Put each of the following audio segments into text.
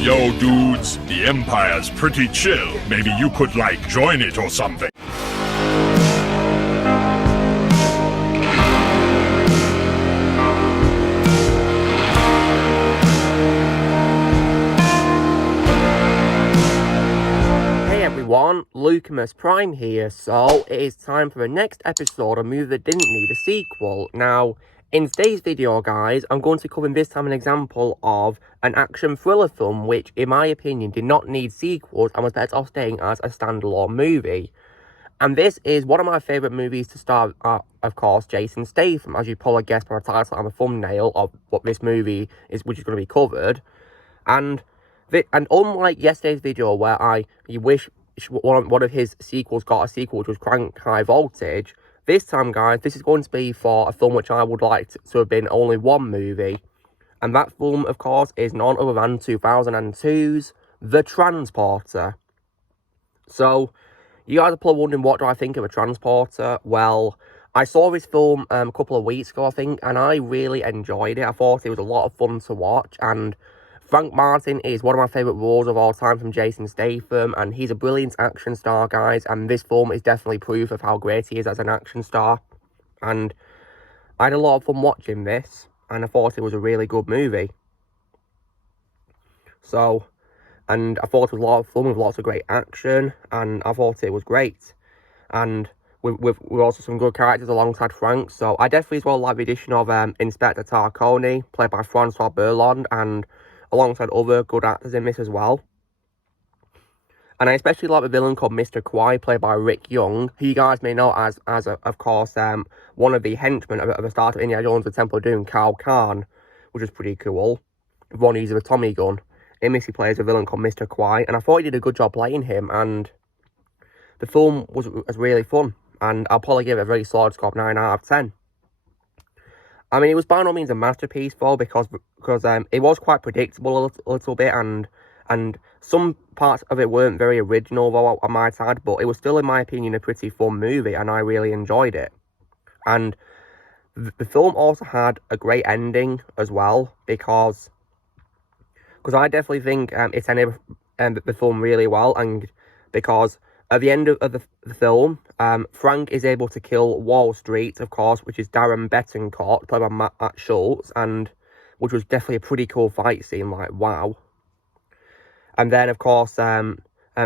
Yo, dudes, the Empire's pretty chill. Maybe you could, like, join it or something. Hey everyone, Lucamus Prime here. So, it is time for the next episode of a movie that didn't need a sequel. Now, in today's video, guys, I'm going to cover this time an example of an action thriller film which, in my opinion, did not need sequels and was better off staying as a standalone movie. And this is one of my favourite movies to star, of course, Jason Statham, as you probably guessed by the title and the thumbnail of what this movie is, which is going to be covered. And unlike yesterday's video where you wish one of his sequels got a sequel, which was Crank High Voltage, this time, guys, this is going to be for a film which I would like to have been only one movie. And that film, of course, is none other than 2002's The Transporter. So, you guys are probably wondering, what do I think of The Transporter? Well, I saw this film a couple of weeks ago, I think, and I really enjoyed it. I thought it was a lot of fun to watch, and Frank Martin is one of my favourite roles of all time from Jason Statham, and he's a brilliant action star, guys, and this film is definitely proof of how great he is as an action star. And I had a lot of fun watching this, and I thought it was a really good movie. So, and I thought it was a lot of fun with lots of great action, and I thought it was great. And with also some good characters alongside Frank, so I definitely as well like the addition of Inspector Tarconi, played by Francois Berland, and alongside other good actors in this as well. And I especially like the villain called Mr. Kwai, played by Rick Young, who you guys may know as of course, one of the henchmen at the start of Indiana Jones and the Temple of Doom, Khal Khan, which is pretty cool. One uses a Tommy gun. In this, he plays a villain called Mr. Kwai, and I thought he did a good job playing him, and the film was really fun, and I'll probably give it a very solid score of 9 out of 10. I mean, it was by no means a masterpiece, though, because it was quite predictable a little bit, and some parts of it weren't very original, though, I might add, but it was still, in my opinion, a pretty fun movie, and I really enjoyed it. And the film also had a great ending as well, because I definitely think it ended the film really well, and because at the end of the film, Frank is able to kill Wall Street, of course, which is Darren Betancourt, played by Matt Schultz, and which was definitely a pretty cool fight scene, like, wow. And then, of course,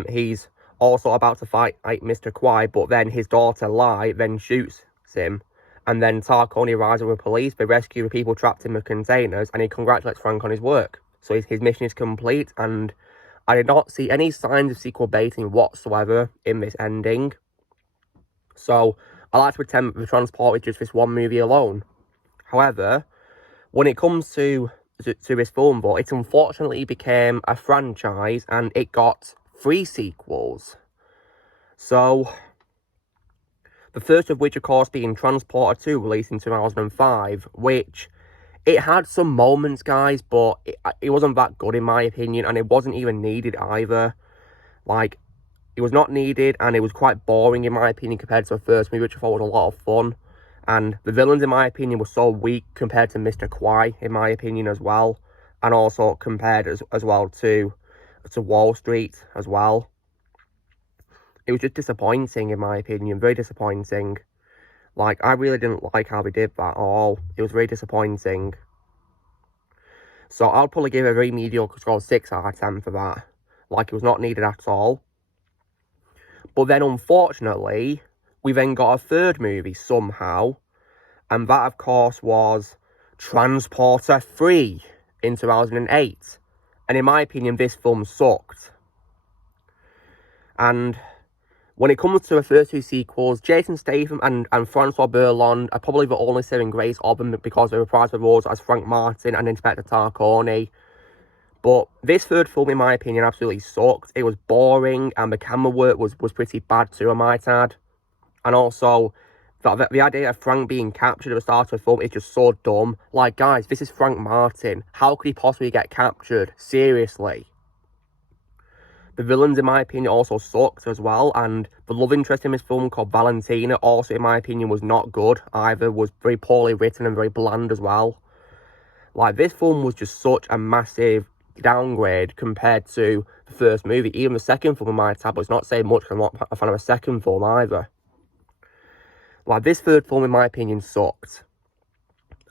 he's also about to fight Mr. Kwai, but then his daughter, Lai, then shoots him, and then Tarconi arrives with police, they rescue the people trapped in the containers, and he congratulates Frank on his work. So his mission is complete, and I did not see any signs of sequel baiting whatsoever in this ending. So, I like to pretend that The Transport is just this one movie alone. However, when it comes to this film, though, it unfortunately became a franchise, and it got 3 sequels. So, the first of which, of course, being Transporter 2, released in 2005, which it had some moments, guys, but it wasn't that good, in my opinion, and it wasn't even needed either. Like, it was not needed, and it was quite boring, in my opinion, compared to the first movie, which I thought was a lot of fun. And the villains, in my opinion, were so weak compared to Mr. Kwai, in my opinion, as well. And also compared as well to Wall Street, as well. It was just disappointing, in my opinion, very disappointing. Like, I really didn't like how they did that at all. It was very disappointing. So, I'll probably give it a very mediocre score of 6 out of 10 for that. Like, it was not needed at all. But then, unfortunately, we then got a third movie somehow. And that, of course, was Transporter 3 in 2008. And in my opinion, this film sucked. And when it comes to the first 2 sequels, Jason Statham and Francois Berland are probably the only saving grace of them, because they reprised their roles as Frank Martin and Inspector Tarconi. But this third film, in my opinion, absolutely sucked. It was boring, and the camera work was pretty bad too, I might add. And also, the idea of Frank being captured at the start of the film is just so dumb. Like, guys, this is Frank Martin. How could he possibly get captured? Seriously. The villains, in my opinion, also sucked as well, and the love interest in this film, called Valentina, also, in my opinion, was not good either, was very poorly written and very bland as well. Like, this film was just such a massive downgrade compared to the first movie. Even the second film on my tab, but it's not saying much because I'm not a fan of a second film either. Like, this third film, in my opinion, sucked.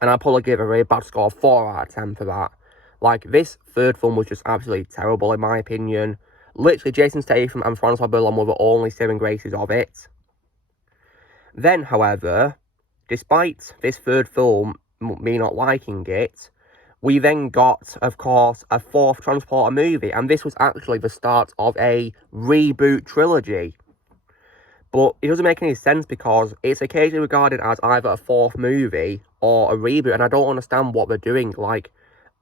And I'd probably give a very bad score of 4 out of 10 for that. Like, this third film was just absolutely terrible, in my opinion. Literally, Jason Statham and Francois Bouillon were the only saving graces of it. Then, however, despite this third film, me not liking it, we then got, of course, a fourth Transporter movie. And this was actually the start of a reboot trilogy. But it doesn't make any sense because it's occasionally regarded as either a fourth movie or a reboot. And I don't understand what they're doing. Like,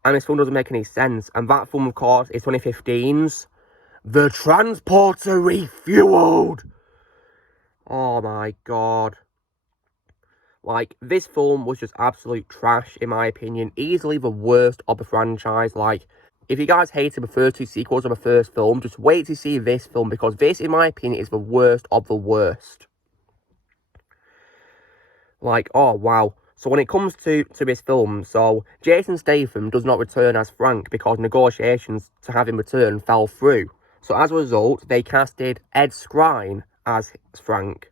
and this film doesn't make any sense. And that film, of course, is 2015's The Transporter Refueled. Oh my god. Like, this film was just absolute trash, in my opinion. Easily the worst of the franchise. Like, if you guys hated the first two sequels of the first film, just wait to see this film, because this, in my opinion, is the worst of the worst. Like, oh, wow. So when it comes to this film, so Jason Statham does not return as Frank because negotiations to have him return fell through. So as a result, they casted Ed Skrein as Frank.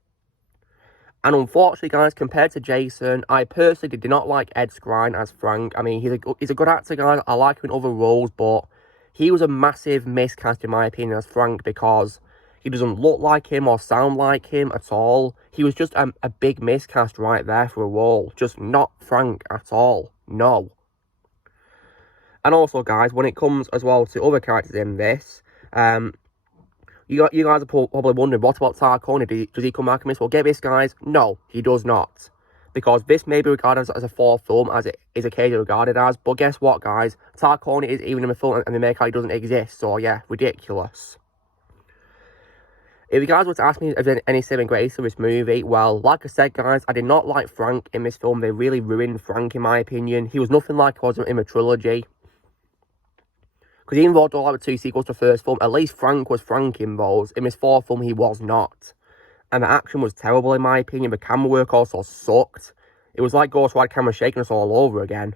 And unfortunately, guys, compared to Jason, I personally did not like Ed Skrein as Frank. I mean, he's a good actor, guys. I like him in other roles, but he was a massive miscast, in my opinion, as Frank, because he doesn't look like him or sound like him at all. He was just a big miscast right there for a role. Just not Frank at all. No. And also, guys, when it comes as well to other characters in this, you guys are probably wondering, what about Tarkoni? Does he come back in this? Well, get this, guys. No, he does not. Because this may be regarded as a fourth film, as it is occasionally regarded as. But guess what, guys? Tarkoni is even in the film, and they make out he doesn't exist. So, yeah, ridiculous. If you guys were to ask me if there's any saving grace of this movie, well, like I said, guys, I did not like Frank in this film. They really ruined Frank, in my opinion. He was nothing like he was in the trilogy. Because even though I don't like the two sequels to the first film, at least Frank was Frank in those. In this fourth film, he was not. And the action was terrible, in my opinion. The camera work also sucked. It was like Ghost Rider camera shaking us all over again.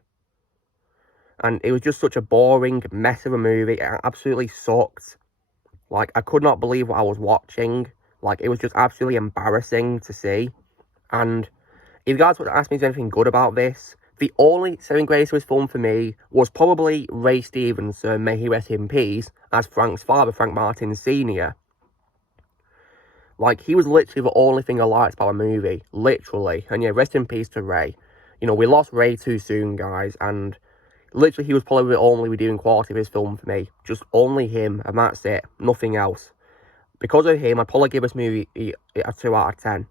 And it was just such a boring mess of a movie. It absolutely sucked. Like, I could not believe what I was watching. Like, it was just absolutely embarrassing to see. And if you guys would ask me if there's anything good about this, the only saving grace of this film for me was probably Ray Stevenson, may he rest in peace, as Frank's father, Frank Martin Sr. Like, he was literally the only thing I liked about the movie. Literally. And yeah, rest in peace to Ray. You know, we lost Ray too soon, guys, and literally he was probably the only redeeming quality of this film for me. Just only him, and that's it. Nothing else. Because of him, I'd probably give this movie a 2 out of 10.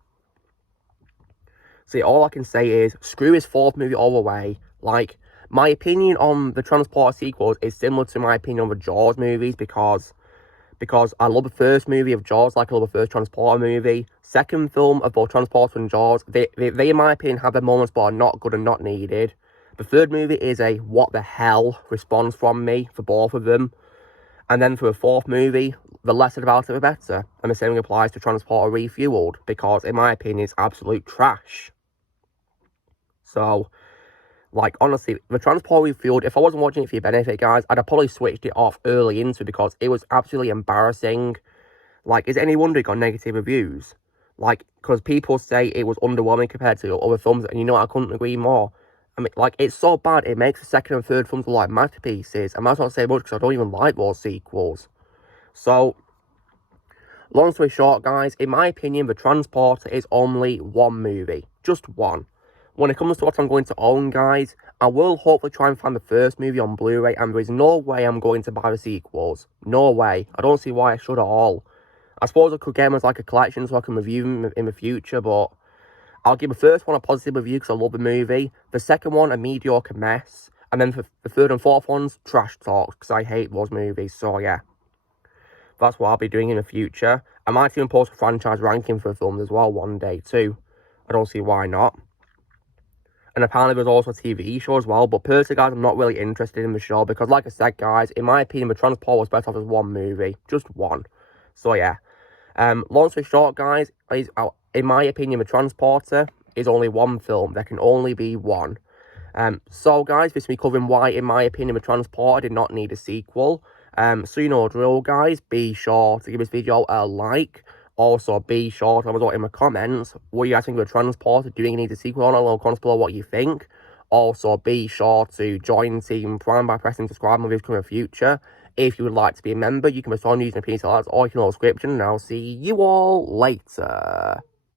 See, all I can say is, screw his fourth movie all the way. Like, my opinion on the Transporter sequels is similar to my opinion on the Jaws movies, because I love the first movie of Jaws, like I love the first Transporter movie. Second film of both Transporter and Jaws, they in my opinion, have their moments but are not good and not needed. The third movie is a what the hell response from me for both of them. And then for the fourth movie, the less about it, the better. And the same applies to Transporter Refueled, because in my opinion, it's absolute trash. So, like, honestly, the Transporter Refueled, if I wasn't watching it for your benefit, guys, I'd have probably switched it off early into, because it was absolutely embarrassing. Like, is it any wonder it got negative reviews? Like, because people say it was underwhelming compared to other films, and you know what, I couldn't agree more. I mean, like, it's so bad, it makes the second and third films look like masterpieces. And that's not saying much, because I don't even like those sequels. So, long story short, guys, in my opinion, The Transporter is only one movie. Just one. When it comes to what I'm going to own, guys, I will hopefully try and find the first movie on Blu-ray, and there is no way I'm going to buy the sequels. No way. I don't see why I should at all. I suppose I could get them as like a collection so I can review them in the future, but I'll give the first one a positive review because I love the movie. The second one, a mediocre mess. And then for the third and fourth ones, trash talk, because I hate those movies. So, yeah. That's what I'll be doing in the future. I might even post a franchise ranking for the films as well one day, too. I don't see why not. And apparently there's also a TV show as well. But personally, guys, I'm not really interested in the show. Because, like I said, guys, in my opinion, The Transporter was better off as one movie. Just one. So, yeah. Long story short, guys, in my opinion, The Transporter is only one film. There can only be one. So guys, this will be covering why, in my opinion, the Transporter did not need a sequel. So you know the drill, guys. Be sure to give this video a like. Also, be sure to let us know in the comments what you guys think of the Transporter. Do you need a sequel or not? Little comments below what you think. Also, be sure to join Team Prime by pressing subscribe and videos coming in the future. If you would like to be a member, you can respond using a piece of ads or you can description, and I'll see you all later.